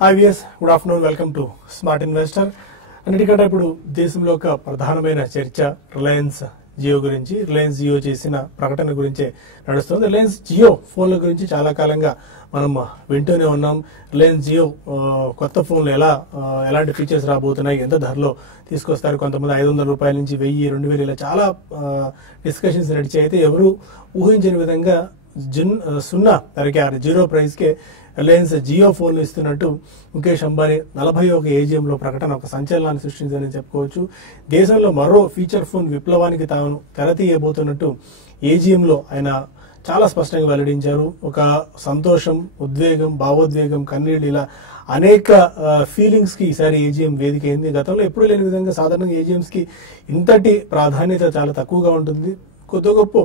Hi viewers, good afternoon. Welcome to Smart Investor. అన్నిటికంటే ఇప్పుడు దేశంలో ఒక ప్రధానమైన చర్చ రిలయన్స్ జియో గురించి. రిలయన్స్ జియో చేసిన ప్రకటన గురించే నడుస్తుంది. రిలయన్స్ జియో ఫోన్ల గురించి చాలా కాలంగా మనం వింటూనే ఉన్నాం. రిలయన్స్ జియో కొత్త ఫోన్లు ఎలాంటి ఫీచర్స్ రాబోతున్నాయి, ఎంత ధరలో తీసుకొస్తారు, కొంతమంది 500 రూపాయల నుంచి 1000, 2000 ఇలా చాలా డిస్కషన్స్ నడిచి అయితే ఎవరు ఊహించని విధంగా సున్నా ధరకే 0 ప్రైస్కే రిలయన్స్ జియో ఫోన్లు ఇస్తున్నట్టు ముఖేష్ అంబానీ 41 ఏజిఎంలో ప్రకటన ఒక సంచలనాన్ని సృష్టించిందని చెప్పుకోవచ్చు. దేశంలో మరో ఫీచర్ ఫోన్ విప్లవానికి తాను తెరతీయబోతున్నట్టు ఏజిఎంలో ఆయన చాలా స్పష్టంగా వెల్లడించారు. ఒక సంతోషం, ఉద్వేగం, భావోద్వేగం, కన్నీళ్లు ఇలా అనేక ఫీలింగ్స్ కి ఈసారి ఏజిఎం వేదిక అయింది. గతంలో ఎప్పుడూ లేని విధంగా సాధారణంగా ఏజిఎంస్ కి ఇంతటి ప్రాధాన్యత చాలా తక్కువగా ఉంటుంది. కొద్ది గొప్ప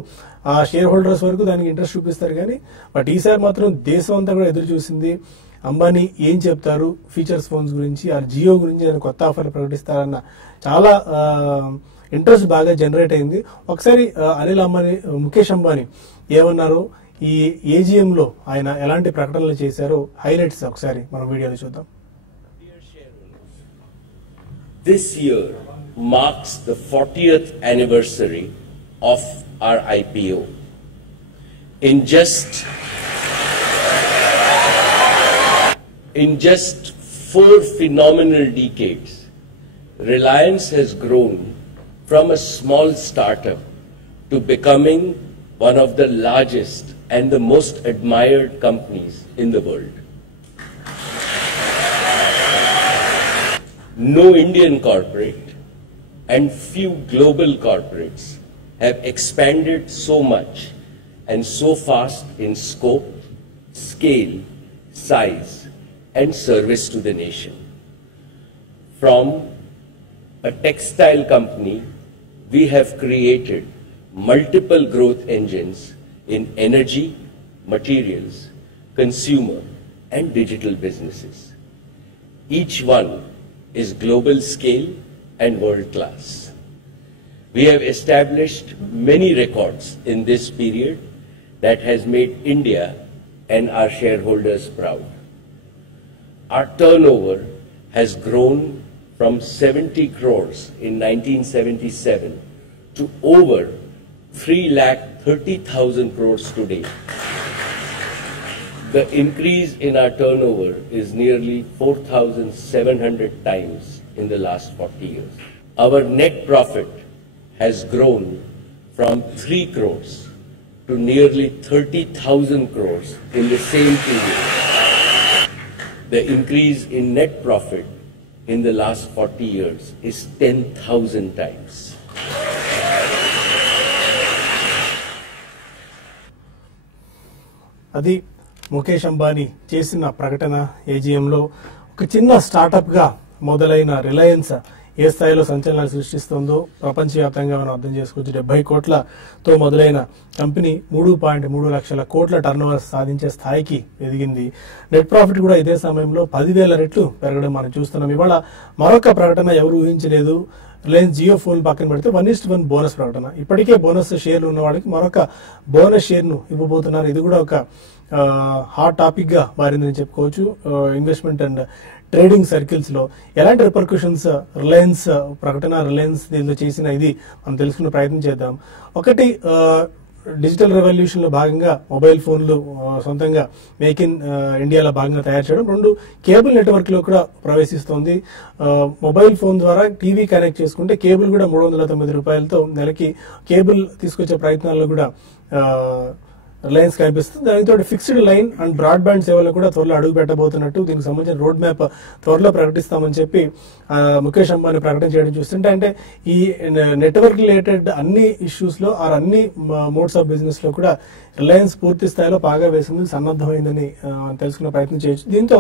ఆ షేర్ హోల్డర్స్ వరకు దానికి ఇంట్రెస్ట్ చూపిస్తారు కానీ బట్ ఈసారి మాత్రం దేశం అంతా కూడా ఎదురు చూసింది. అంబానీ ఏం చెప్తారు ఫీచర్స్ ఫోన్స్ గురించి, ఆ జియో గురించి ఆయన కొత్త ఆఫర్లు ప్రకటిస్తారన్న చాలా ఇంట్రెస్ట్ బాగా జనరేట్ అయింది. ఒకసారి ముఖేష్ అంబానీ ఏమన్నారో, ఈ ఏజిఎం లో ఆయన ఎలాంటి ప్రకటనలు చేశారో హైలైట్స్ ఒకసారి మనం వీడియోలో చూద్దాం. This year marks the 40th anniversary of our IPO. In just 4 phenomenal decades, Reliance has grown from a small startup to becoming one of the largest and the most admired companies in the world. No Indian corporate and few global corporates have expanded so much and so fast in scope, scale, size, and service to the nation. From a textile company, we have created multiple growth engines in energy, materials, consumer, and digital businesses. Each one is global scale and world class. We have established many records in this period that has made India and our shareholders proud. Our turnover has grown from 70 crores in 1977 to over 3,30,000 crores today. The increase in our turnover is nearly 4,700 times in the last 40 years. Our net profit has grown from 3 crores to nearly 30,000 crores in the same period. The increase in net profit in the last 40 years is 10,000 times. అది ముఖేష్ అంబానీ చేసిన ప్రకటన. ఏజిఎంలో ఒక చిన్న startup గా మొదలైన Reliance ఏ స్థాయిలో సంచలనాలు సృష్టిస్తుందో ప్రపంచవ్యాప్తంగా మనం అర్థం చేసుకోవచ్చు. 70 కోట్లతో మొదలైన కంపెనీ 3.3 లక్షల కోట్ల టర్నోవర్ సాధించే స్థాయికి ఎదిగింది. నెట్ ప్రాఫిట్ కూడా ఇదే సమయంలో 10,000 రెట్లు పెరగడం మనం చూస్తున్నాం. ఇవాళ మరొక ప్రకటన ఎవరు ఊహించలేదు. రిలయన్స్ జియో ఫోన్ పక్కన పెడితే 1:1 బోనస్ ప్రకటన. ఇప్పటికే బోనస్ షేర్లు ఉన్న వాళ్ళకి మరొక బోనస్ షేర్ ను ఇవ్వబోతున్నారు. ఇది కూడా ఒక హాట్ టాపిక్ గా మారిందని చెప్పుకోవచ్చు. ఇన్వెస్ట్మెంట్ అండ్ ట్రేడింగ్ సర్కిల్స్ లో ఎలాంటి రిపర్కషన్స్ రిలయన్స్ ప్రకటన, రిలయన్స్ దీనిలో చేసిన ఇది మనం తెలుసుకునే ప్రయత్నం చేద్దాం. ఒకటి, డిజిటల్ రెవల్యూషన్ లో భాగంగా మొబైల్ ఫోన్లు సొంతంగా మేక్ ఇన్ ఇండియాలో భాగంగా తయారు చేయడం. 2, కేబుల్ నెట్వర్క్ లో కూడా ప్రవేశిస్తోంది. మొబైల్ ఫోన్ ద్వారా టీవీ కనెక్ట్ చేసుకుంటే కేబుల్ కూడా 309 రూపాయలతో నెలకి కేబుల్ తీసుకొచ్చే ప్రయత్నాల్లో కూడా రిలయన్స్ కనిపిస్తుంది. దానితో ఫిక్స్డ్ లైన్ అండ్ బ్రాడ్బ్యాండ్ సేవలు కూడా త్వరలో అడుగు పెట్టబోతున్నట్టు దీనికి సంబంధించిన రోడ్ మ్యాప్ త్వరలో ప్రకటిస్తామని చెప్పి ముఖేష్ అంబానీ ప్రకటన చేయడం చూస్తుంటే, అంటే ఈ నెట్వర్క్ రిలేటెడ్ అన్ని ఇష్యూస్ లో అన్ని మోడ్స్ ఆఫ్ బిజినెస్ లో కూడా రిలయన్స్ పూర్తి స్థాయిలో పాగా వేసింది, సన్నద్ధమైందని తెలుసుకునే ప్రయత్నం చేయొచ్చు. దీంతో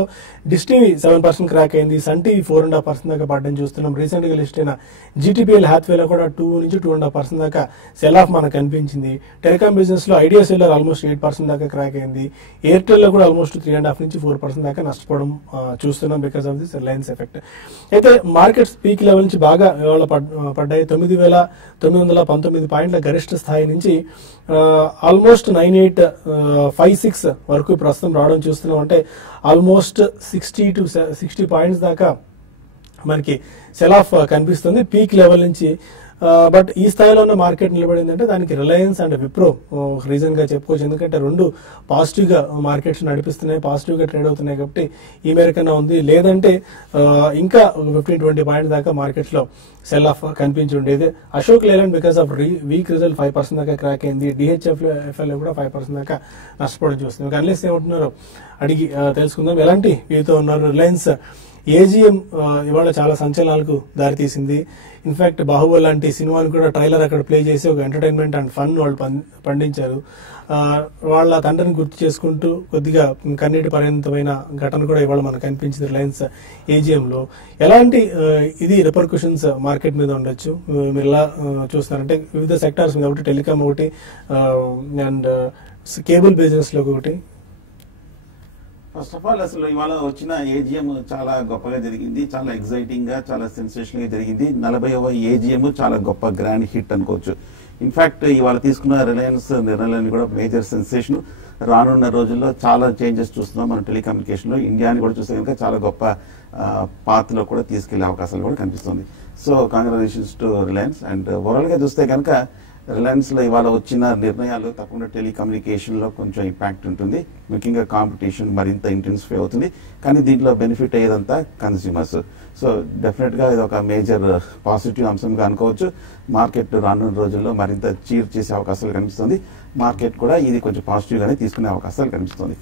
డిష్ టీవీ 7% క్రాక్ అయింది. సన్ టీవీ 4.5% దాకా పడ్డం చూస్తున్నాం. రీసెంట్ గా లిస్ట్ అయిన జీటీపీఎల్ హ్యాత్వేలో కూడా 2 నుంచి 2.5% దాకా సెల్ ఆఫ్ మనకు కనిపించింది. టెలికాం బిజినెస్ లో ఐడియా సెల్లర్ ఆల్మోస్ట్ ఆల్మోస్ట్ 8% దాకా క్రాక్ అయింది. ఎయిర్టెల్ లో కూడా ఆల్మోస్ట్ 3.5 నుంచి 4% దాకా నష్టపోవడం చూస్తున్నాం because of this Reliance effect. అయితే మార్కెట్స్ పీక్ లెవెల్ నుంచి బాగా ఇవాళ పడ్డాయి. 9,919 పాయింట్ల గరిష్ట స్థాయి నుంచి ఆల్మోస్ట్ 9856 వరకు ప్రస్తుతం రావడం చూస్తున్నాం. అంటే ఆల్మోస్ట్ 60 పాయింట్స్ దాకా మనకి సెల్ ఆఫ్ కనిపిస్తుంది పీక్ లెవెల్ నుంచి. బట్ ఈ స్థాయిలో ఉన్న మార్కెట్ నిలబడిందంటే దానికి రిలయన్స్ అండ్ విప్రో రీజన్ గా చెప్పుకోవచ్చు. ఎందుకంటే రెండు పాజిటివ్ గా మార్కెట్స్ నడిపిస్తున్నాయి, పాజిటివ్ గా ట్రేడ్ అవుతున్నాయి కాబట్టి ఈ మేరకన్నా ఉంది. లేదంటే ఇంకా 15-20 పాయింట్స్ దాకా మార్కెట్స్ లో సెల్ ఆఫ్ కనిపించి ఉండేది. Ashok Leyland because of week result 5% దాకా క్రాక్ అయింది. డిహెచ్ఎఫ్ఎల్ కూడా 5% దాకా నష్టపోవడం చూస్తుంది. అనలిస్ట్ ఏమంటున్నారో అడిగి తెలుసుకుందాం. ఎలాంటి వీతో ఉన్నారు? రిలయన్స్ ఏజీఎం ఇవాళ చాలా సంచలనాలకు దారితీసింది. ఇన్ఫాక్ట్ బాహుబలి లాంటి సినిమాలు కూడా ట్రైలర్ అక్కడ ప్లే చేసి ఒక ఎంటర్టైన్మెంట్ అండ్ ఫన్ వాళ్ళు పండించారు. వాళ్ళ తండ్రిని గుర్తు చేసుకుంటూ కొద్దిగా కన్నీటి పరిణతమైన ఘటన కూడా ఇవాళ మనకు కనిపించింది రిలయన్స్ ఏజీఎం లో. ఎలాంటి ఇది రిపర్కషన్స్ మార్కెట్ మీద ఉండొచ్చు మీరు ఎలా చూస్తారంటే వివిధ సెక్టార్స్ మీద, ఒకటి టెలికామ్, ఒకటి అండ్ కేబుల్ బిజినెస్ లో ఒకటి. ఫస్ట్ ఆఫ్ ఆల్ అసలు ఇవాళ వచ్చిన ఏజిఎం చాలా గొప్పగా జరిగింది, చాలా ఎక్సైటింగ్ గా, చాలా సెన్సేషన్ గా జరిగింది. 40వ ఏజిఎం చాలా గొప్ప గ్రాండ్ హిట్ అనుకోవచ్చు. ఇన్ఫాక్ట్ ఇవాళ తీసుకున్న రిలయన్స్ నిర్ణయాన్ని కూడా మేజర్ సెన్సేషన్. రానున్న రోజుల్లో చాలా చేంజెస్ చూస్తున్నాం మనం టెలికమ్యూనికేషన్ లో. ఇండియాని కూడా చూస్తే కనుక చాలా గొప్ప పాత్ లో కూడా తీసుకెళ్లే అవకాశాలు కూడా కనిపిస్తుంది. So congratulations to Reliance. And overall గా చూస్తే కనుక రిలయన్స్ లో ఇవాళ వచ్చిన నిర్ణయాలు తప్పకుండా టెలికమ్యూనికేషన్ లో కొంచెం ఇంపాక్ట్ ఉంటుంది. ముఖ్యంగా కాంపిటీషన్ మరింత ఇంటెన్సిఫై అవుతుంది, కానీ దీంట్లో బెనిఫిట్ అయ్యేదంతా కన్స్యూమర్స్. సో డెఫినెట్ గా ఇది ఒక మేజర్ పాజిటివ్ అంశంగా అనుకోవచ్చు. మార్కెట్ రానున్న రోజుల్లో మరింత చీర్ చేసే అవకాశాలు కనిపిస్తుంది. మార్కెట్ కూడా ఇది కొంచెం పాజిటివ్ గానే తీసుకునే అవకాశాలు కనిపిస్తుంది.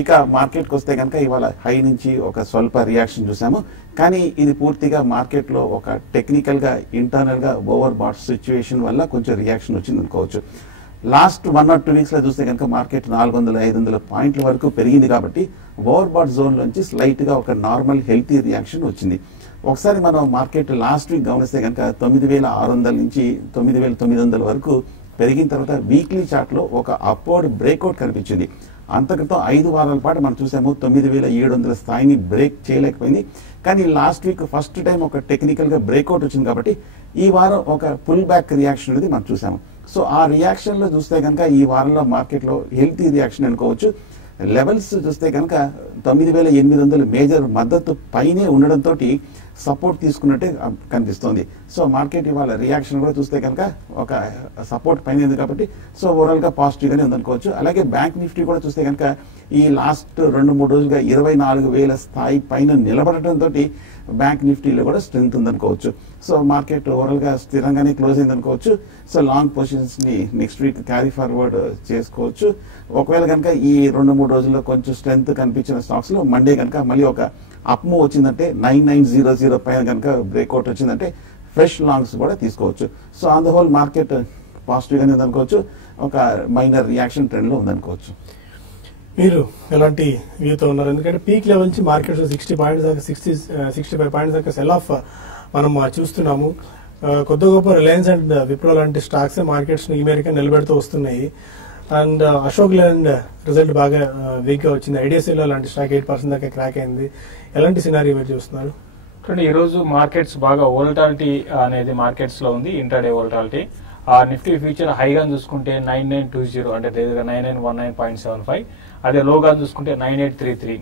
ఇక మార్కెట్కి వస్తే కనుక ఇవాళ హై నుంచి ఒక స్వల్ప రియాక్షన్ చూసాము, కానీ ఇది పూర్తిగా మార్కెట్ లో ఒక టెక్నికల్ గా ఇంటర్నల్ గా ఓవర్ బాట్ సిచ్యువేషన్ వల్ల కొంచెం రియాక్షన్ వచ్చింది అనుకోవచ్చు. లాస్ట్ 1 or 2 వీక్స్ లో చూస్తే కనుక మార్కెట్ 400-500 పాయింట్ల వరకు పెరిగింది కాబట్టి ఓవర్ బాట్ జోన్ నుంచి స్లైట్ గా ఒక నార్మల్ హెల్తీ రియాక్షన్ వచ్చింది. ఒకసారి మనం మార్కెట్ లాస్ట్ వీక్ గమనిస్తే కనుక 9,600 నుంచి 9,900 వరకు పెరిగిన తర్వాత వీక్లీ చార్ట్ లో ఒక అప్వర్డ్ బ్రేక్అవుట్ కనిపించింది. అంతకంతో 5 వారాల పాటు మనం చూసాము 9,700 స్థాయిని బ్రేక్ చేయలేకపోయింది. కానీ లాస్ట్ వీక్ ఫస్ట్ టైం ఒక టెక్నికల్ గా బ్రేక్అవుట్ వచ్చింది కాబట్టి ఈ వారం ఒక పుల్ బ్యాక్ రియాక్షన్ అనేది మనం చూసాము. సో ఆ రియాక్షన్ లో చూస్తే కనుక ఈ వారంలో మార్కెట్ లో హెల్తీ రియాక్షన్ అనుకోవచ్చు. లెవెల్స్ చూస్తే కనుక 9,800 మేజర్ మద్దతు పైనే ఉండడంతో సపోర్ట్ తీసుకున్నట్టే కనిపిస్తోంది. సో మార్కెట్ ఇవాళ రియాక్షన్ కూడా చూస్తే కనుక ఒక సపోర్ట్ పైన ఉంది కాబట్టి సో ఓవరాల్ గా పాజిటివ్ గానే ఉందనుకోవచ్చు. అలాగే బ్యాంక్ నిఫ్టీ కూడా చూస్తే కనుక ఈ లాస్ట్ 2-3 రోజులుగా 24,000 స్థాయి పైన నిలబడటంతో బ్యాంక్ నిఫ్టీలో కూడా స్ట్రెంత్ ఉందనుకోవచ్చు. సో మార్కెట్ ఓవరాల్ గా స్థిరంగానే క్లోజ్ అయింది అనుకోవచ్చు. సో లాంగ్ పొజిషన్స్ ని నెక్స్ట్ వీక్ క్యారీ ఫార్వర్డ్ చేసుకోవచ్చు. ఒకవేళ కనుక ఈ 2-3 రోజుల్లో కొంచెం స్ట్రెంత్ కనిపించిన స్టాక్స్ లో మండే కనుక మళ్ళీ ఒక అప్ మూవ్ వచ్చిందంటే 9900 పైన కనుక బ్రేక్అవుట్ వచ్చిందంటే ఫ్రెష్ లాంగ్స్ కూడా తీసుకోవచ్చు. So on the whole market positive గానే ఉందనుకోవచ్చు, ఒక మైనర్ రియాక్షన్ ట్రెండ్ లో ఉందనుకోవచ్చు. మీరు ఎలాంటి వ్యూతో ఉన్నారు? ఎందుకంటే పీక్ లెవెల్ నుంచి మార్కెట్ 60 పాయింట్స్ దాకా 65 పాయింట్స్ దాకా సెల్ ఆఫ్ మనం చూస్తున్నాము. కొద్ది గొప్ప రిలయన్స్ అండ్ విప్రో లాంటి స్టాక్స్ మార్కెట్స్ ఈ మేరకు నిలబెడుతూ వస్తున్నాయి. అండ్ అశోక్ లేలాండ్ రిజల్ట్ బాగా వీక్ గా వచ్చింది. ఐడిఎస్ఎల్ లాంటి స్టాక్ 8% దాకా క్రాక్ అయింది. ఎలాంటి సినారీ మీరు చూస్తున్నారు? ఈ రోజు మార్కెట్స్ బాగా వోలటాలిటీ అనేది మార్కెట్స్ లో ఉంది. ఇంటర్డే వోలటాలిటీ ఆ నిఫ్టీ ఫ్యూచర్ హైగా చూసుకుంటే 9920 అంటే 9919.75, అదే లోగా చూసుకుంటే 9833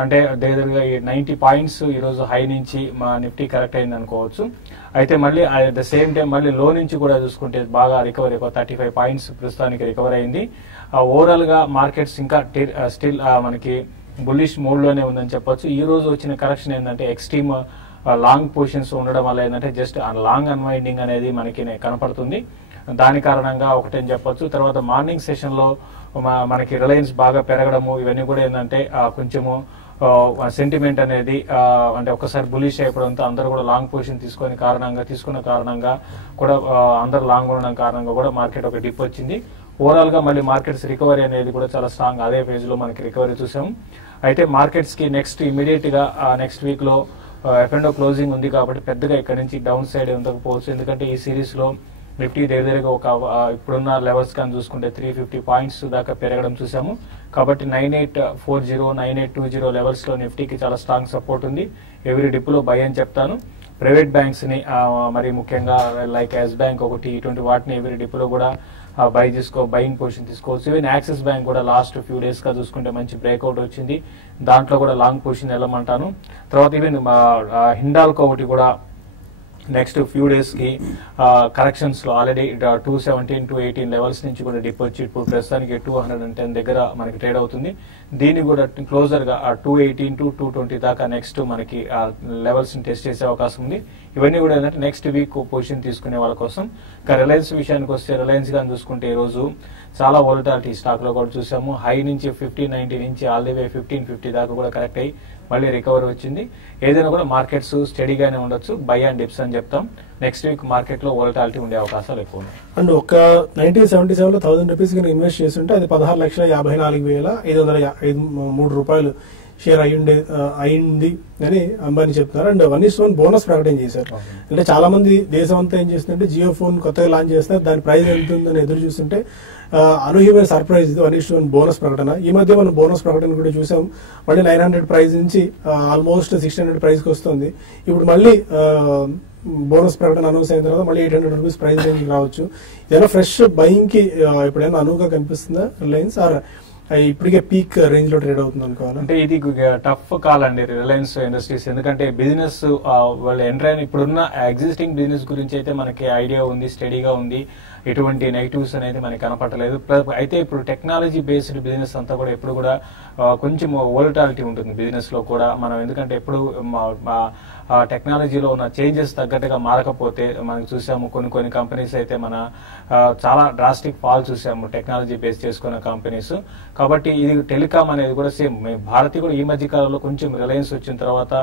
అంటే దగ్గరగా 90 పాయింట్స్ ఈ రోజు హై నుంచి మా నిఫ్టీ కరెక్ట్ అయింది అనుకోవచ్చు. అయితే మళ్ళీ అట్ ద సేమ్ టైం మళ్ళీ లో నుంచి కూడా చూసుకుంటే బాగా రికవరీ, 35 పాయింట్స్ ప్రస్తుతానికి రికవర్ అయింది. ఓవరాల్ గా మార్కెట్స్ ఇంకా స్టిల్ మనకి బుల్లిష్ మోడ్ లోనే ఉందని చెప్పొచ్చు. ఈ రోజు వచ్చిన కరెక్షన్ ఏంటంటే ఎక్స్ట్రీమ్ లాంగ్ పొజిషన్స్ ఉండడం వల్ల ఏంటంటే జస్ట్ లాంగ్ అన్వైండింగ్ అనేది మనకి కనపడుతుంది. దాని కారణంగా ఒకటేం చెప్పొచ్చు. తర్వాత మార్నింగ్ సెషన్ లో మనకి రిలయన్స్ బాగా పెరగడము ఇవన్నీ కూడా ఏంటంటే కొంచెము సెంటిమెంట్ అనేది అంటే ఒకసారి బులిష్ అయిపోవడంతో అందరూ కూడా లాంగ్ పొజిషన్ తీసుకున్న కారణంగా కూడా అందరూ లాంగ్ ఉండడం కారణంగా కూడా మార్కెట్ ఒక డిప్ వచ్చింది. ఓవరాల్ గా మళ్ళీ మార్కెట్స్ రికవరీ అనేది కూడా చాలా స్ట్రాంగ్ అదే పేజ్ లో మనకి రికవరీ చూసాము. అయితే మార్కెట్స్ కి నెక్స్ట్ ఇమీడియట్ గా నెక్స్ట్ వీక్ లో F&O క్లోజింగ్ ఉంది కాబట్టి పెద్దగా ఇక్కడ నుంచి డౌన్ సైడ్ ఉండకపోవచ్చు. ఎందుకంటే ఈ సిరీస్ లో నిఫ్టీ దగ్గరగా ఒక ఇప్పుడున్న లెవెల్స్ కానీ చూసుకుంటే 350 పాయింట్స్ దాకా పెరగడం చూసాము. కాబట్టి 9840 9820 లెవెల్స్ లో నిఫ్టీకి చాలా స్ట్రాంగ్ సపోర్ట్ ఉంది. ఎవ్రీ డిప్లో బై అని చెప్తాను. ప్రైవేట్ బ్యాంక్స్ ని మరి ముఖ్యంగా లైక్ ఎస్ బ్యాంక్ ఒకటి ఇటువంటి వాటిని ఎవ్రీ డిప్లో కూడా బయింగ్ పొజిషన్ తీసుకోవచ్చు. ఈవెన్ యాక్సిస్ బ్యాంక్ కూడా లాస్ట్ ఫ్యూ డేస్ గా చూసుకుంటే మంచి బ్రేక్అవుట్ వచ్చింది, దాంట్లో కూడా లాంగ్ పొజిషన్ వెళ్ళమంటాను. తర్వాత ఈవెన్ హిండాల్కో ఒకటి కూడా నెక్స్ట్ ఫ్యూ డేస్ కి కరెక్షన్స్ లో ఆల్రెడీ 217 to 18 లెవెల్స్ నుంచి కూడా డిప్ వచ్చి ఇప్పుడు ప్రస్తుతానికి 210 దగ్గర మనకి ట్రేడ్ అవుతుంది. దీన్ని కూడా క్లోజర్ గా 218 to 220 దాకా నెక్స్ట్ మనకి లెవెల్స్ ని టెస్ట్ చేసే అవకాశం ఉంది. ఇవన్నీ కూడా ఏంటంటే నెక్స్ట్ వీక్ పొజిషన్ తీసుకునే వాళ్ళ కోసం. రిలయన్స్ విషయానికి వస్తే రిలయన్స్ గాని చూసుకుంటే ఈ రోజు చాలా వోలటాలిటీ స్టాక్ లో కూడా చూసాము. హై నుంచి 1590 నుంచి ఆల్ ది వే 1550 దాకా కూడా కరెక్ట్ అయ్యి మళ్ళీ రికవరీ వచ్చింది. ఏదైనా కూడా మార్కెట్స్ స్టడీగానే ఉండొచ్చు, బై అండ్ డిప్స్ అని చెప్తాం. నెక్స్ట్ వీక్ మార్కెట్ లో వోలటాలిటీ ఉండే అవకాశాలు ఎక్కువ ఉన్నాయి. అండ్ ఒక 1977 లో 1000 రూపీస్ ఇన్వెస్ట్ చేస్తుంటే అది 16,54,503 రూపాయలు షేర్ అయింది అని అంబానీ చెప్తున్నారు. అండ్ 1:1 బోనస్ ప్రకటన చేశారు. అంటే చాలా మంది దేశం అంతా ఏం చేస్తుంటే జియో ఫోన్ కొత్తగా లాంచ్ చేస్తున్నారు, దాని ప్రైస్ ఎంత ఉందని ఎదురు చూస్తుంటే అనూహ్యమైన సర్ప్రైజ్ ఇది 1:1 బోనస్ ప్రకటన. ఈ మధ్య మనం బోనస్ ప్రకటన కూడా చూసాం. మళ్ళీ 900 ప్రైస్ నుంచి ఆల్మోస్ట్ 1600 ప్రైస్ కి వస్తుంది. ఇప్పుడు మళ్ళీ బోనస్ ప్రకటన అనౌన్స్ అయిన తర్వాత మళ్ళీ 800 రూపీస్ ప్రైస్ రేంజ్ రావచ్చు. ఏదైనా ఫ్రెష్ బయింగ్ కి ఎప్పుడైనా అనువుగా కనిపిస్తుందా రిలయన్స్, ఆర్ ఇప్పటికే పీక్ రేంజ్ లో ట్రేడ్ అవుతుంది అనుకోవాలి? అంటే ఇది టఫ్ కాల్ అండి రిలయన్స్ ఇండస్ట్రీస్, ఎందుకంటే బిజినెస్ వాళ్ళు ఎంటర్ అయిన ఇప్పుడున్న ఎగ్జిస్టింగ్ బిజినెస్ గురించి అయితే మనకి ఐడియా ఉంది, స్టడీగా ఉంది, ఎటువంటి నెగిటివ్స్ అనేది మనకి కనపడలేదు. అయితే ఇప్పుడు టెక్నాలజీ బేస్డ్ బిజినెస్ అంతా కూడా ఎప్పుడు కూడా కొంచెం వోలటాలిటీ ఉంటుంది బిజినెస్ లో కూడా. మనం ఎందుకంటే ఎప్పుడు టెక్నాలజీలో ఉన్న చేంజెస్ తగ్గట్టుగా మారకపోతే మనకు చూసాము కొన్ని కంపెనీస్ అయితే మన చాలా డ్రాస్టిక్ ఫాల్ చూసాము టెక్నాలజీ బేస్ చేసుకున్న కంపెనీస్. కాబట్టి ఇది టెలికామ్ అనేది కూడా సేమ్. భారతి కూడా ఈ మధ్య కాలంలో కొంచెం రిలయన్స్ వచ్చిన తర్వాత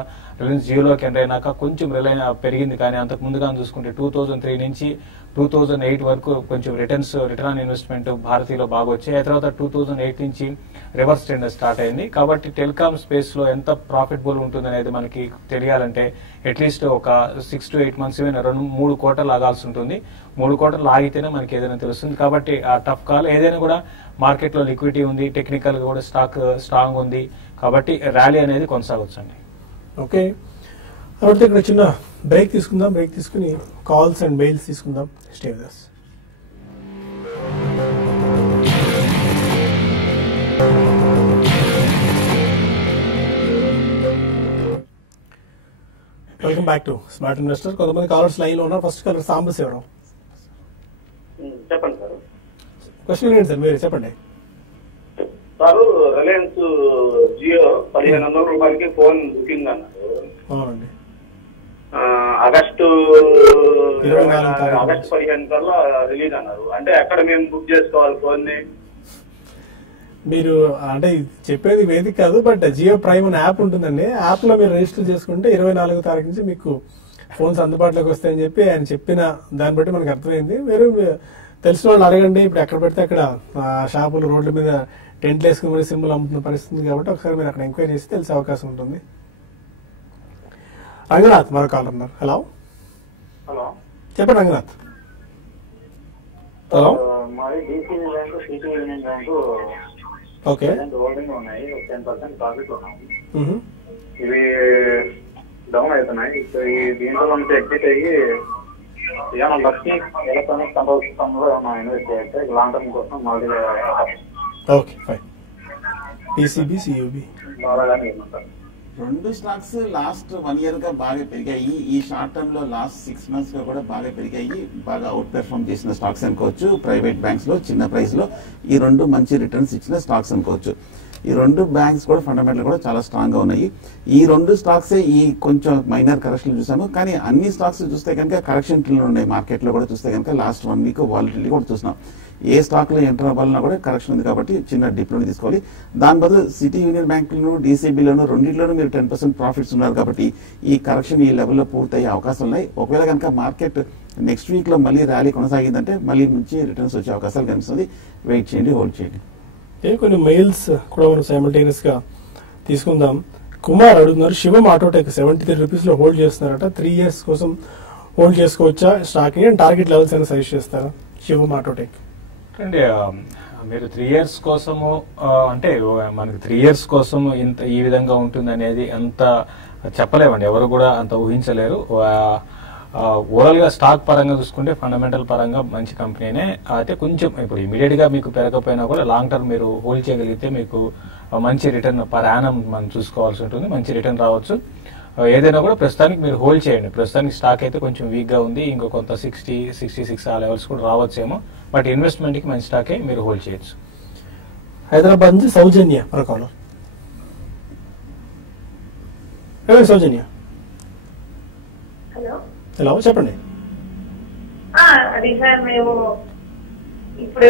రిలయన్స్ జియోలోకి ఎంటర్ అయినాక కొంచెం రిలయన్స్ పెరిగింది. కానీ అంతకు ముందుగా చూసుకుంటే 2003 నుంచి 2008 వరకు కొంచెం రిటర్న్ ఆన్ ఇన్వెస్ట్మెంట్ భారతీలో బాగా వచ్చాయి. ఆ తర్వాత 2008 నుంచి రివర్స్ ట్రెండ్ స్టార్ట్ అయింది. కాబట్టి టెలికామ్ స్పేస్ లో ఎంత ప్రాఫిటబుల్ ఉంటుంది అనేది మనకి తెలియాలంటే అట్లీస్ట్ ఒక 6 to 8 months 2-3 quarters ఆగాల్సి ఉంటుంది. 3 quarters ఆగితేనే మనకి ఏదైనా తెలుస్తుంది. కాబట్టి ఆ టఫ్ కాల్. ఏదైనా కూడా మార్కెట్ లో లిక్విడిటీ ఉంది, టెక్నికల్ గా కూడా స్టాక్ స్ట్రాంగ్ ఉంది, కాబట్టి ర్యాలీ అనేది కొనసాగొచ్చండి. ఓకే, కాబట్టి ఇక్కడ చిన్న బ్రేక్ తీసుకుందాం. బ్రేక్ తీసుకుని కాల్స్ అండ్ మెయిల్స్ తీసుకుందాం. Stay with us. Welcome back to smart investor. కొంతమంది కాలర్స్ లైన్ లో ఉన్నారు. First caller Sambasivarao. చెప్పండి సార్. క్వశ్చన్ ఏంటి సార్, మీరు చెప్పండి. సార్ రిలయన్స్ జియో 1500 రూపాయలకి ఫోన్ బుకింగ్ అన్నారు. అవునండి. ఆగస్టు 15 కల్లా రిలీజ్ అన్నారు. అంటే ఎక్కడ మేము బుక్ చేసుకోవాలి ఫోన్ ని? మీరు అంటే చెప్పేది వేదిక కాదు, బట్ జియో ప్రైమ్ అనే యాప్ ఉంటుందండి. యాప్ లో మీరు రిజిస్టర్ చేసుకుంటే 24వ తారీఖు నుంచి మీకు ఫోన్స్ అందుబాటులోకి వస్తాయని చెప్పి ఆయన చెప్పిన దాన్ని బట్టి మనకు అర్థమైంది. మీరు తెలిసిన వాళ్ళు అడగండి. ఇప్పుడు ఎక్కడ పెడితే అక్కడ షాపులు రోడ్ల మీద టెంట్లు వేసుకుని మరి సింబల్ అమ్ముతున్న పరిస్థితి కాబట్టి ఒకసారి మీరు అక్కడ ఎంక్వైరీ చేసి తెలిసే అవకాశం ఉంటుంది. రంగనాథ్ మరో కాల్ ఉన్నారు. హలో చెప్పండి రంగనాథ్. హలో. మాది DC bank, city union bank okay. Holding ఉన్నాయి. 10% ప్రాఫిట్ ఉన్నాయి. ఇవి డౌన్ అవుతున్నాయి. దీంట్లో మనకి ఎగ్జిట్ అయ్యి ఏమైనా లక్ష్మీ ఎలక్ట్రానిక్ కంపెనీలో ఏమైనా ఇన్వెస్ట్ చేస్తే లాంగ్ టర్మ్ కోసం మళ్ళీ ఓకే ఫైన్. ఈసీబీ సియూబీ బాగానే ఇవ్వమంటారు. రెండు స్టాక్స్ లాస్ట్ 1 year గా బాగా పెరిగాయి. ఈ షార్ట్ టర్మ్ లో లాస్ట్ 6 months గా కూడా బాగా పెరిగాయి. బాగా అవుట్ పెర్ఫార్మ్ చేసిన స్టాక్స్ అనుకోవచ్చు. ప్రైవేట్ బ్యాంక్స్ లో చిన్న ప్రైస్ లో ఈ రెండు మంచి రిటర్న్స్ ఇచ్చిన స్టాక్స్ అనుకోవచ్చు. ఈ రెండు బ్యాంక్స్ కూడా ఫండమెంటల్ కూడా చాలా స్ట్రాంగ్ గా ఉన్నాయి. ఈ రెండు స్టాక్స్ ఈ కొంచెం మైనర్ కరెక్షన్ చూసాము. కానీ అన్ని స్టాక్స్ చూస్తే కనుక కరెక్షన్ ఉన్నాయి. మార్కెట్ లో కూడా చూస్తే కనుక లాస్ట్ 1 week వాలటిలిటీ కూడా చూస్తున్నాం. ఏ స్టాక్ లో ఎంటర్ అవ్వాలన్నా కూడా కరెక్షన్ ఉంది కాబట్టి చిన్న డిప్ లోనే తీసుకోవాలి. దాని బదులు సిటీ యూనియన్ బ్యాంకులను డీసీబీలను రెండింటిలోనూ మీరు 10% ప్రాఫిట్స్ ఉన్నారు కాబట్టి ఈ కరెక్షన్ ఈ లెవెల్లో పూర్తయ్యే అవకాశం ఉన్నాయి. ఒకవేళ కనుక మార్కెట్ నెక్స్ట్ వీక్ లో మళ్ళీ ర్యాలీ కొనసాగిందంటే మళ్ళీ నుంచి రిటర్న్స్ వచ్చే అవకాశాలు కనిపిస్తుంది. వెయిట్ చేయండి, హోల్డ్ చేయండి. కొన్ని మెయిల్స్ కూడా మనం సైమల్టేనియస్ గా తీసుకుందాం. కుమార్ అడుగుతున్నారు, శివం ఆటోటెక్ 73 రూపీస్ లో హోల్డ్ చేస్తున్నారట. 3 years కోసం హోల్డ్ చేసుకోవచ్చా స్టాక్ ని? టార్గెట్ లెవెల్స్ అయినా సజెస్ట్ చేస్తారా శివం ఆటోటెక్? అంటే మీరు 3 years కోసము అంటే మనకి 3 years కోసం ఇంత ఈ విధంగా ఉంటుంది అనేది అంత చెప్పలేమండి, ఎవరు కూడా అంత ఊహించలేరు. ఓవరాల్ గా స్టాక్ పరంగా చూసుకుంటే ఫండమెంటల్ పరంగా మంచి కంపెనీనే. అయితే కొంచెం ఇప్పుడు ఇమీడియట్ గా మీకు పెరగకపోయినా కూడా లాంగ్ టర్మ్ మీరు హోల్డ్ చేయగలిగితే మీకు మంచి రిటర్న్ పర్ యానం మనం చూసుకోవాల్సి ఉంటుంది, మంచి రిటర్న్ రావచ్చు. ఏదైనా కూడా ప్రస్తుతానికి మీరు హోల్డ్ చేయండి. ప్రస్తుతానికి స్టాక్ అయితే కొంచెం వీక్ గా ఉంది, ఇంకో కొంత 60-66 ఆ లెవెల్స్ కూడా రావచ్చేమో. బట్ ఇన్వెస్ట్మెంట్ కి మంచి స్టాకే మీరు హోల్డ్ చేయొచ్చు. హైదరాబాద్ నుంచి సౌజన్య మరొకరు. సౌజన్య హలో, చెప్పండి. అది సార్ మేము ఇప్పుడు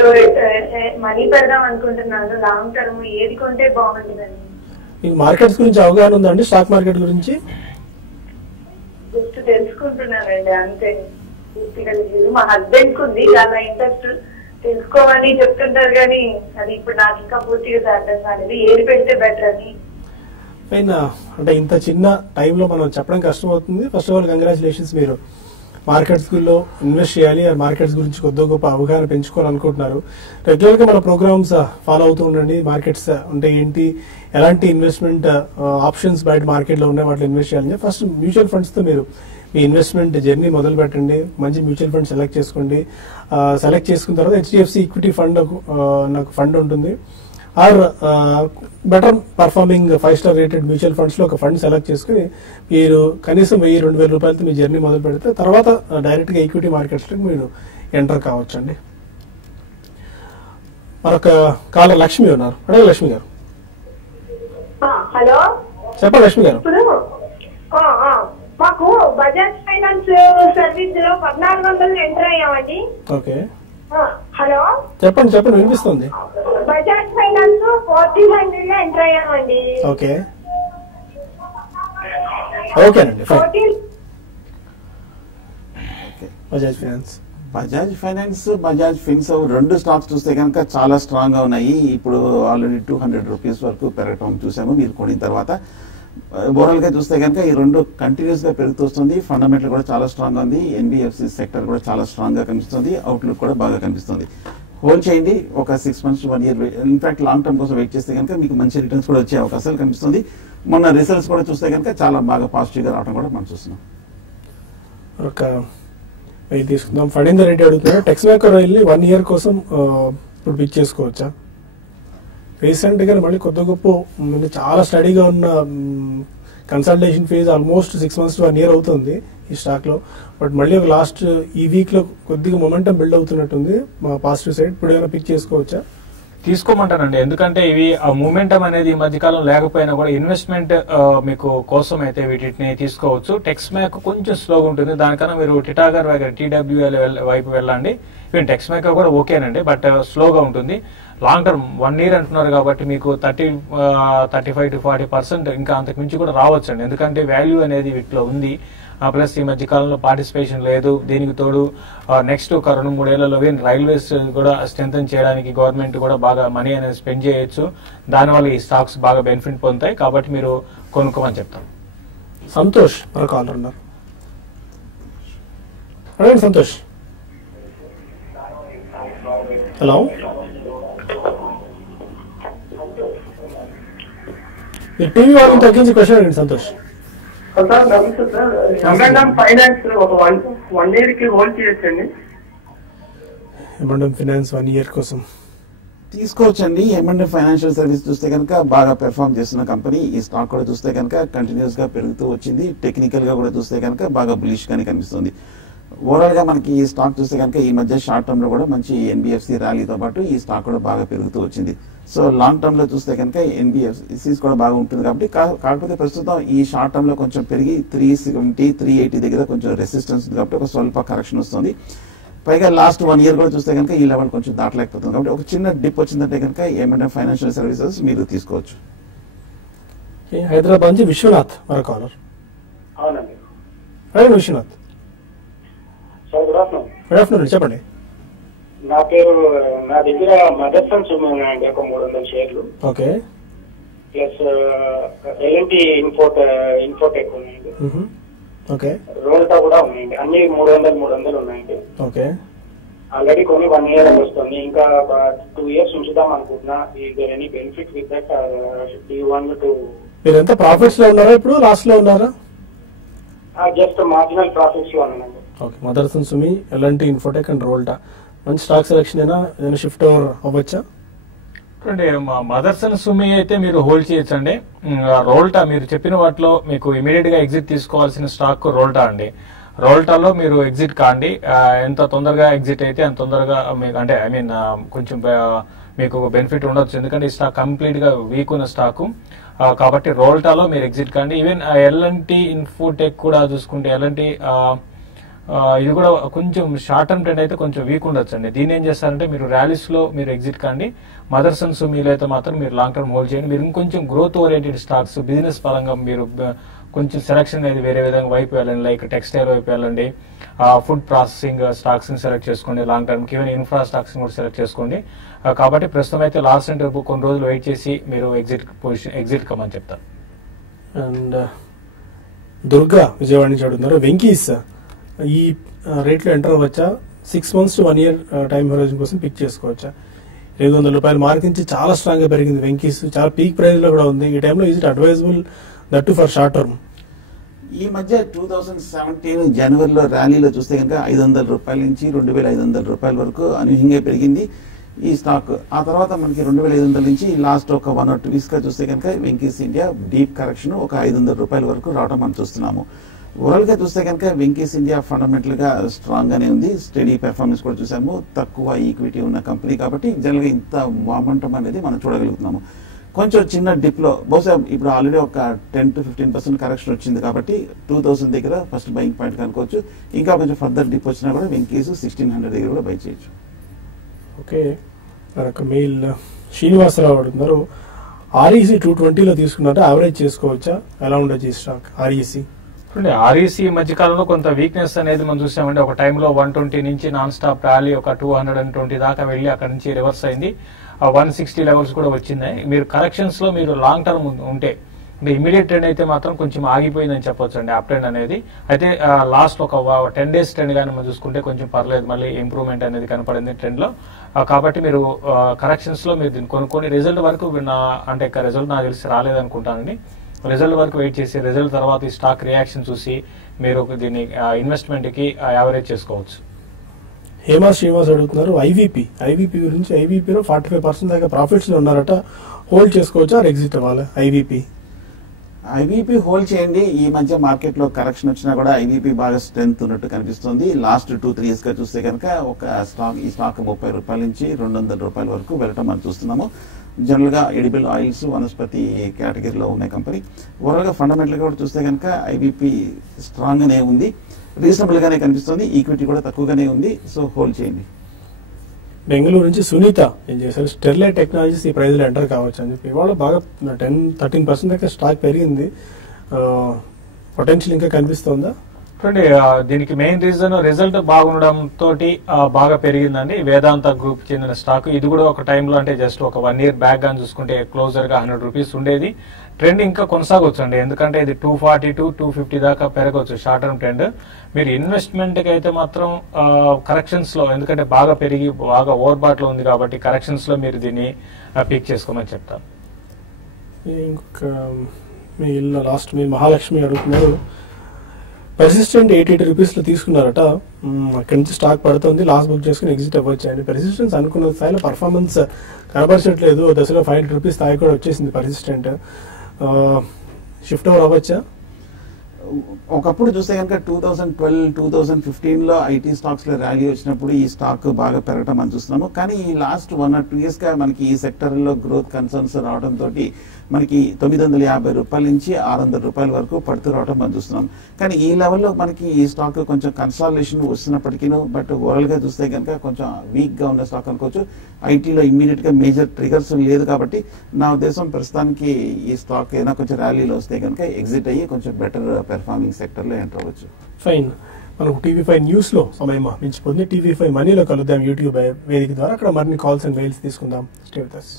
మనీ పెడదాం అనుకుంటున్నాను. లాంగ్ టర్మ్ ఏది కొంటే బాగుంటుందండి? మీకు మార్కెట్స్ గురించి అవగాహన ఉందండి? స్టాక్ మార్కెట్ గురించి జస్ట్ తెలుసుకుంటున్నానండి అంతే, పూర్తిగా లేదు. మా హస్బెండ్ కు ఉంది చాలా ఇంట్రెస్ట్, తెలుసుకోమని చెప్తుంటారు కానీ అది ఇప్పుడు నాకు ఇంకా పూర్తిగా అర్థం కాలేదు. ఏది పెడితే బెటర్ అని. అంటే ఇంత చిన్న టైంలో మనం చెప్పడం కష్టం అవుతుంది. ఫస్ట్ ఆఫ్ ఆల్ కంగ్రాచులేషన్స్, మీరు మార్కెట్స్ లో ఇన్వెస్ట్ చేయాలి, మార్కెట్స్ గురించి కొద్ది గొప్ప అవగాహన పెంచుకోవాలనుకుంటున్నారు. రెగ్యులర్ గా మన ప్రోగ్రామ్స్ ఫాలో అవుతూ ఉండండి. మార్కెట్స్ అంటే ఏంటి, ఎలాంటి ఇన్వెస్ట్మెంట్ ఆప్షన్స్ బయట మార్కెట్ లో ఉన్నాయి, వాటిలో ఇన్వెస్ట్ చేయాలని. ఫస్ట్ మ్యూచువల్ ఫండ్స్ తో మీరు మీ ఇన్వెస్ట్మెంట్ జర్నీ మొదలు పెట్టండి. మంచి మ్యూచువల్ ఫండ్ సెలెక్ట్ చేసుకోండి. సెలెక్ట్ చేసుకున్న తర్వాత HDFC ఈక్విటీ ఫండ్ నాకు ఫండ్ ఉంటుంది, or better performing 5-star rated mutual funds లో ఒక ఫండ్ సెలెక్ట్ చేసుకుని మీరు కనీసం 1000-2000 రూపాయలతో మీ జర్నీ మొదలు పెడితే తర్వాత డైరెక్ట్ గా ఈక్విటీ మార్కెట్స్ లో మీరు ఎంటర్ కావచ్చండి. మరొక కాలర్ లక్ష్మి ఉన్నారు. అదే లక్ష్మి గారు. హలో, చెప్పండి లక్ష్మి గారు. ఇప్పుడు మాకు బజాజ్ ఫైనాన్స్ సర్వీస్ లో 1400 ఎంటర్ అయ్యామండి. ఓకే, హలో చెప్పండి వినిపిస్తుంది. బజాజ్ ఫైనాన్స్ 1400 లో ఎంటర్ అయ్యామండి. ఓకే, ఓకేనండి, ఫైన్. బజాజ్ ఫైనాన్స్, బజాజ్ ఫిన్సర్వ్ రెండు స్టాక్స్ చూస్తే కనుక చాలా స్ట్రాంగ్ గా ఉన్నాయి. ఇప్పుడు ఆల్రెడీ 200 రూపీస్ వరకు పెరగటం చూసాము మీరు కొనిన తర్వాత. ఓవరాల్ గా చూస్తే కనుక ఈ రెండు కంటిన్యూస్ గా పెరుగుతూ వస్తుంది. ఫండమెంటల్ కూడా చాలా స్ట్రాంగ్ గా ఉంది. NBFC సెక్టర్ కూడా చాలా స్ట్రాంగ్ గా కనిపిస్తుంది. అవుట్లుక్ కూడా బాగా కనిపిస్తుంది. హోల్డ్ చేయండి. ఒక 6 months to 1 year, in fact long term కోసం వెయిట్ చేస్తే కనుక మీకు మంచి రిటర్న్స్ కూడా వచ్చే అవకాశాలు కనిపిస్తుంది. మొన్న రిజల్ట్స్ కూడా చూస్తే కనుక చాలా బాగా పాజిటివ్ గా రావడం కూడా మనం చూస్తున్నాం. ఒక తీసుకుందాం. ఫణీందర్ రెడ్డి అడుగుతున్నారు, టెక్స్మేకర్ వెళ్ళి 1 year కోసం ఇప్పుడు పిక్ చేసుకోవచ్చా? రీసెంట్ గా మళ్ళీ కొద్ది గొప్ప చాలా స్టడీగా ఉన్న consultation phase almost 6 months to 1 year అవుతుంది ఈ స్టాక్ లో. బట్ మళ్ళీ ఒక లాస్ట్ ఈ వీక్ లో కొద్దిగా మొమెంటం బిల్డ్ అవుతున్నట్టుంది మా పాజిటివ్ సైడ్. ఇప్పుడు ఏమైనా పిక్ చేసుకోవచ్చా? తీసుకోమంటానండి, ఎందుకంటే ఇవి ఆ మూమెంటం అనేది ఈ మధ్యకాలం లేకపోయినా కూడా ఇన్వెస్ట్మెంట్ మీకు కోసం అయితే వీటిని తీసుకోవచ్చు. టెక్స్మేక్ కొంచెం స్లోగా ఉంటుంది, దానికన్నా మీరు టిటాగర్ TWL వైపు వెళ్ళండి. ఈవెన్ టెక్స్మేక్ కూడా ఓకేనండి, బట్ స్లోగా ఉంటుంది. లాంగ్ టర్మ్ 1 year అంటున్నారు కాబట్టి మీకు 35 to 40% ఇంకా అంతకు మించి కూడా రావచ్చండి, ఎందుకంటే వాల్యూ అనేది వీటిలో ఉంది. ప్లస్ ఈ మధ్య కాలంలో పార్టిసిపేషన్ లేదు. దీనికి తోడు నెక్స్ట్ ఒక 2-3 ఏళ్లలో రైల్వేస్ కూడా స్ట్రెంథన్ చేయడానికి గవర్నమెంట్ కూడా బాగా మనీ అనేది స్పెండ్ చేయొచ్చు. దానివల్ల ఈ స్టాక్స్ బాగా బెనిఫిట్ పొందుతాయి, కాబట్టి మీరు కొనుక్కోమని చెప్తాం. సంతోష్ మన కాలర్ ఉన్నారు. అడగండి సంతోష్. హలో, మీరు టీవీ వాళ్ళని తగ్గించి క్వశ్చన్ అడగండి సంతోష్. సార్ నమస్తే సార్, M&M ఫైనాన్స్ ఒక 1 year కి హోల్డ్ చేయొచ్చండి? M&M ఫైనాన్స్ 1 year కోసం తీసుకోవచ్చండి. M&M ఫైనాన్షియల్ సర్వీస్ చూస్తే కనుక బాగా పెర్ఫార్మ్ చేస్తున్న కంపెనీ. ఈ స్టాక్ కూడా చూస్తే కనుక కంటిన్యూస్ గా పెరుగుతూ వచ్చింది. టెక్నికల్ గా కూడా చూస్తే కనుక బాగా బులిష్ గానే కనిపిస్తుంది. ఓవరాల్ గా మనకి ఈ స్టాక్ చూస్తే కనుక ఈ మధ్య షార్ట్ టర్మ్ లో కూడా మంచి NBFC ర్యాలీతో పాటు ఈ స్టాక్ కూడా బాగా పెరుగుతూ వచ్చింది. సో లాంగ్ టర్మ్ లో చూస్తే కనుక NBFCs కూడా బాగా ఉంటుంది కాబట్టి, కాకపోతే ప్రస్తుతం ఈ షార్ట్ టర్మ్ లో కొంచెం పెరిగి 370, 380 దగ్గర కొంచెం రెసిస్టెన్స్ ఉంది కాబట్టి ఒక స్వల్ప కరెక్షన్ వస్తుంది. పైగా లాస్ట్ 1 year కూడా చూస్తే కనుక ఈ లెవెల్ కొంచెం దాటలేకపోతుంది కాబట్టి ఒక చిన్న డిప్ వచ్చిందంటే కనుక M&M ఫైనాన్షియల్ సర్వీసెస్ మీరు తీసుకోవచ్చు. హైదరాబాద్ నుంచి విశ్వనాథ్ మరో కాలర్. అవునండి. అడగండి Vishwanath. Sir good afternoon. Good afternoon, చెప్పండి. నా పేరు, నా దగ్గర మదర్ ఫండ్స్ ఉన్నాయండి ఒక 300 షేర్లు. ఓకే. ప్లస్ L&T ఇన్ఫోటెక్ ఉన్నాయండి. ఓకే రోల్టా కూడా ఉన్నాయండి, అన్ని 300 ఉన్నాయండి. ఓకే ఆల్రెడీ కొన్ని 1 year వస్తుంది, ఇంకా 2 years ఉంచుదాం అనుకుంటున్నా. Is there any benefit with that? Do you want to? మీరు ఎంత ప్రాఫిట్స్ లో ఉన్నారా ఇప్పుడు, లాస్ట్ లో ఉన్నారా? జస్ట్ మార్జినల్ ప్రాఫిట్స్ లో ఉన్నానండి. Okay, Motherson Sumi, L&T Infotech and Rolta మంచి స్టాక్ సెలెక్షన్ అయినా ఏదైనా షిఫ్ట్ ఓవర్ అవ్వచ్చా? అంటే మదర్సన్ సుమి అయితే మీరు హోల్డ్ చేయొచ్చండి. రోల్టా మీరు చెప్పిన వాటిలో మీకు ఇమీడియట్ గా ఎగ్జిట్ తీసుకోవాల్సిన స్టాక్ రోల్టా అండి. రోల్టాలో మీరు ఎగ్జిట్ కాండి, ఎంత తొందరగా ఎగ్జిట్ అయితే అంత తొందరగా మీకు అంటే ఐ మీన్ కొంచెం మీకు బెనిఫిట్ ఉండొచ్చు, ఎందుకంటే ఈ స్టాక్ కంప్లీట్ గా వీక్ ఉన్న స్టాక్ కాబట్టి రోల్టాలో మీరు ఎగ్జిట్ కాండి. ఈవెన్ ఎల్ఎన్టీ ఇన్ఫోటెక్ కూడా చూసుకుంటే ఎల్ఎన్టీ ఇది కూడా కొంచెం షార్ట్ టర్మ్ ట్రెండ్ అయితే కొంచెం వీక్ ఉండొచ్చు అండి. దీన్ని ఏం చేస్తారంటే మీరు ర్యాలీస్ లో మీరు ఎగ్జిట్ కాండి. మదర్సన్ సుమీలో అయితే మాత్రం మీరు లాంగ్ టర్మ్ హోల్డ్ చేయండి. మీరు ఇంకొంచెం గ్రోత్ ఓరియంటెడ్ స్టాక్స్ బిజినెస్ పరంగా మీరు కొంచెం సెలక్షన్ అనేది వేరే విధంగా వైపు వెళ్ళండి, లైక్ టెక్స్టైల్ వైపు వెళ్ళండి, ఫుడ్ ప్రాసెసింగ్ స్టాక్స్ ని సెలెక్ట్ చేసుకోండి long term, even infra stocks కూడా సెలెక్ట్ చేసుకోండి. కాబట్టి ప్రస్తుతం అయితే లాస్ట్ అండ్ కొన్ని రోజులు వెయిట్ చేసి మీరు ఎగ్జిట్ కమని చెప్తారు. అండ్ దుర్గా విజయవాడ నుంచి అడుగుతున్నారు, వెంకీస్ ఈ రేట్లో ఎంటర్ అవ్వచ్చా? 6 months to 1 year time horizon కోసం పిక్ చేసుకోవచ్చా? ₹500 మార్క్ నుంచి చాలా స్ట్రాంగ్ గా పెరిగింది వెంకీస్, చాలా పీక్ ప్రైస్ లో కూడా ఉంది. ఈ టైంలో is it advisable that for short term? ఈ మధ్య 2017 జనవరిలో ర్యాలీలో చూస్తే కనుక ₹500 నుంచి ₹2,500 వరకు అనూహ్యంగా పెరిగింది ఈ స్టాక్. ఆ తర్వాత మనకి 2,500 నుంచి లాస్ట్ ఒక 1 or 2 weeks గా చూస్తే కనుక వెంకీస్ ఇండియా డీప్ కరెక్షన్ ఒక ₹500 వరకు రావడం మనం చూస్తున్నాము. ఓవరాల్ గా చూస్తే కనుక వెంకీస్ ఇండియా ఫండమెంటల్ గా స్ట్రాంగ్ గానే ఉంది, స్టడీ పెర్ఫార్మెన్స్ కూడా చూసాము, తక్కువ ఈక్విటీ ఉన్న కంపెనీ కాబట్టి జనరల్ గా ఇంత మొమెంటం అనేది మనం చూడగలుగుతున్నాము. కొంచెం చిన్న డిప్ లో బహుశా ఇప్పుడు ఆల్రెడీ ఒక 10 to 15% కరెక్షన్ వచ్చింది కాబట్టి 2000 దగ్గర ఫస్ట్ బయింగ్ పాయింట్ కనుకోవచ్చు. ఇంకా కొంచెం ఫర్దర్ డిప్ వచ్చినా కూడా వెంకీస్ 1600 దగ్గర కూడా బై చేయొచ్చు. ఓకే, మరొక మెయిల్ శ్రీనివాసరావు అడుగుతున్నారు, ఆర్ఈసీ 220లో తీసుకున్నారా, యావరేజ్ చేసుకోవచ్చా, ఎలా ఉండొచ్చు ఈ స్టాక్ ఆర్ఈసీ? ఆర్ఈసీ మధ్యకాలంలో కొంత వీక్నెస్ అనేది మనం చూసామండి. ఒక టైంలో 120 నుంచి నాన్ స్టాప్ ర్యాలీ ఒక 220 దాకా వెళ్ళి అక్కడ నుంచి రివర్స్ అయింది, 160 లెవెల్స్ కూడా వచ్చింది. మీరు కరెక్షన్స్ లో మీరు లాంగ్ టర్మ్ ఉంటే ఇమీడియట్ ట్రెండ్ అయితే మాత్రం కొంచెం ఆగిపోయిందని చెప్పొచ్చు అండి, అప్ ట్రెండ్ అనేది. అయితే లాస్ట్ ఒక 10 days ట్రెండ్ కానీ మనం చూసుకుంటే కొంచెం పర్లేదు, మళ్ళీ ఇంప్రూవ్మెంట్ అనేది కనపడింది ట్రెండ్ లో. కాబట్టి మీరు కరెక్షన్స్ లో మీరు దీన్ని కొనుక్కొని రిజల్ట్ వరకు అంటే రిజల్ట్ నాకు తెలిసి రాలేదనుకుంటానండి. రిజల్ట్ వరకు వెయిట్ చేసి రిజల్ట్ తర్వాత ఈ స్టాక్ రియాక్షన్ చూసి మీరు దీన్ని ఇన్వెస్ట్మెంట్ కి యావరేజ్ చేసుకోవచ్చు. హేమా శ్రీనివాస్ అడుగుతున్నారు, ఐవీపీ గురించి. ఐవీపీలో 45% దాకా ప్రాఫిట్స్ లో ఉన్నారట, హోల్డ్ చేసుకోవచ్చా, ఎగ్జిట్ అవ్వాలి? ఐవీపీ హోల్డ్ చేయండి. ఈ మధ్య మార్కెట్ లో కరెక్షన్ వచ్చినా కూడా ఐవీపీ బాగా స్ట్రెంత్ ఉన్నట్టు కనిపిస్తుంది. లాస్ట్ 2-3 years గా చూస్తే కనుక ఒక స్టాక్ ఈ స్టాక్ ₹30 నుంచి ₹200 వరకు వెళ్ళటం మనం చూస్తున్నాము. జనరల్ గా ఎడిబుల్ ఆయిల్స్ వనస్పతి కేటగిరీలో ఉన్న కంపెనీ. ఓవరాల్ గా ఫండమెంటల్ గా కూడా చూస్తే కనుక ఐవీపీ స్ట్రాంగ్ గానే ఉంది, రీజనబుల్ గానే కనిపిస్తుంది, ఈక్విటీ కూడా తక్కువగానే ఉంది. సో హోల్డ్ చేయండి. బెంగళూరు నుంచి సునీత ఏం చేశారు, స్టెర్లైట్ టెక్నాలజీస్ ఈ ప్రైస్ లో ఎంటర్ కావచ్చు అని చెప్పి. ఇవాళ బాగా 10-13% దాకా స్టాక్ పెరిగింది, పొటెన్షియల్ ఇంకా కనిపిస్తుందా? చూడండి, దీనికి మెయిన్ రీజన్ రిజల్ట్ బాగుండడం తోటి బాగా పెరిగిందండి. వేదాంత గ్రూప్ చెందిన స్టాక్ ఇది కూడా ఒక టైంలో అంటే జస్ట్ ఒక 1 year బ్యాక్ గా చూసుకుంటే క్లోజర్ గా ₹100 ఉండేది. ట్రెండ్ ఇంకా కొనసాగొచ్చు అండి, ఎందుకంటే ఇది 240 to 250 దాకా పెరగవచ్చు షార్ట్ టర్మ్ ట్రెండ్. మీరు ఇన్వెస్ట్మెంట్ కి అయితే మాత్రం కరెక్షన్స్ లో, ఎందుకంటే బాగా పెరిగి బాగా ఓవర్ బాట్ లో ఉంది కాబట్టి కరెక్షన్స్ లో మీరు దీన్ని పిక్ చేసుకోమని చెప్తాను. ఇంకొక మీ ఇల్లు లాస్ట్ మీ మహాలక్ష్మి అడుగుతున్నారు, పెర్సిస్టెంట్ ₹88 లో తీసుకున్నారట, అక్కడి నుంచి స్టాక్ పడుతుంది, లాస్ట్ బుక్ చేసుకుని ఎగ్జిట్ అవ్వచ్చు అండి. పెర్సిస్టెన్స్ అనుకున్న స్థాయిలో పర్ఫార్మెన్స్ కనపరచట్లేదు, దశలో ₹500 స్థాయి కూడా వచ్చేసింది పెర్సిస్టెంట్, షిఫ్ట్ ఓవర్ అవ్వచ్చా? ఒకప్పుడు చూస్తే కనుక 2012-2015లో ఐటీ స్టాక్స్ లో ర్యాలీ వచ్చినప్పుడు ఈ స్టాక్ బాగా పెరగడం మనం చూస్తున్నాము. కానీ ఈ లాస్ట్ 1 or 2 years గా మనకి ఈ సెక్టర్ లో గ్రోత్ కన్సర్న్స్ రావడంతో మనకి ₹950 నుంచి ₹600 వరకు పడుతూ రావడం మనం చూస్తున్నాం. కానీ ఈ లెవెల్లో మనకి ఈ స్టాక్ కొంచెం కన్సాలిడేషన్ వస్తున్నప్పటికీ బట్ ఓవరాల్ గా చూస్తే కనుక కొంచెం వీక్ గా ఉన్న స్టాక్ అనుకోవచ్చు. ఐటీలో ఇమ్మీడియట్ గా మేజర్ ట్రిగర్స్ లేదు కాబట్టి నా ఉద్దేశం ప్రస్తుతానికి ఈ స్టాక్ ఏదైనా కొంచెం ర్యాలీలో వస్తే కనుక ఎగ్జిట్ అయ్యి కొంచెం బెటర్ పెర్ఫార్మింగ్ సెక్టర్ లో ఎంటర్ అవ్వచ్చు. ఫైన్, మనకు టీవీ5 న్యూస్ లో సమయం మించిపోతుంది. టీవీ5 మనీలో కలుద్దాం యూట్యూబ్ వేదిక ద్వారా. అక్కడ మరిన్ని కాల్స్ అండ్ మెయిల్స్ తీసుకుందాం. Stay with us.